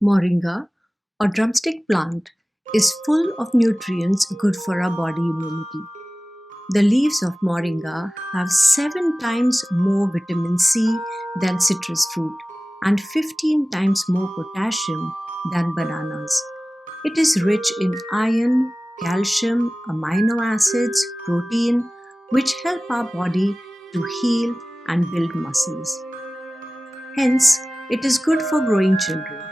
Moringa or drumstick plant is full of nutrients good for our body immunity. The leaves of moringa have 7 times more vitamin C than citrus fruit and 15 times more potassium than bananas. It is rich in iron, calcium, amino acids, protein, which help our body to heal and build muscles. Hence, it is good for growing children.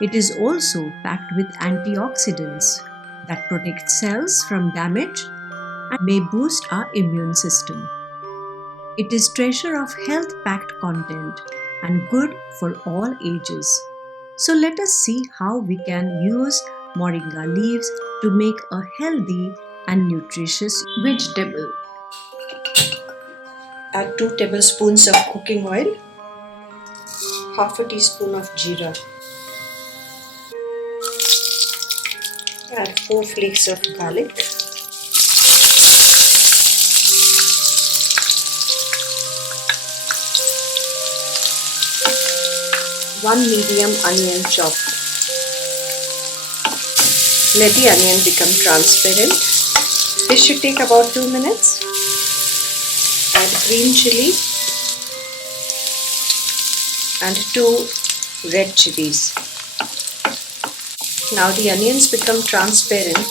It is also packed with antioxidants that protect cells from damage and may boost our immune system. It is treasure of health-packed content and good for all ages. So let us see how we can use moringa leaves to make a healthy and nutritious vegetable. Add 2 tablespoons of cooking oil, half a teaspoon of jeera. Add 4 flakes of garlic. One medium onion chopped. Let the onion become transparent. This should take about 2 minutes. Add green chilli and 2 red chillies. Now the onions become transparent.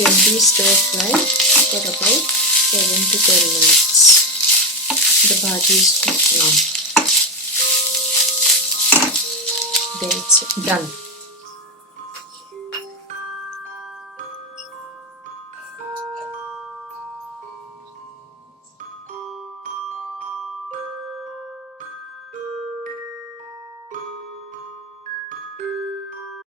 Gently stir fry for about 7 to 10 minutes. The bhaji is cooked now. Then it's done.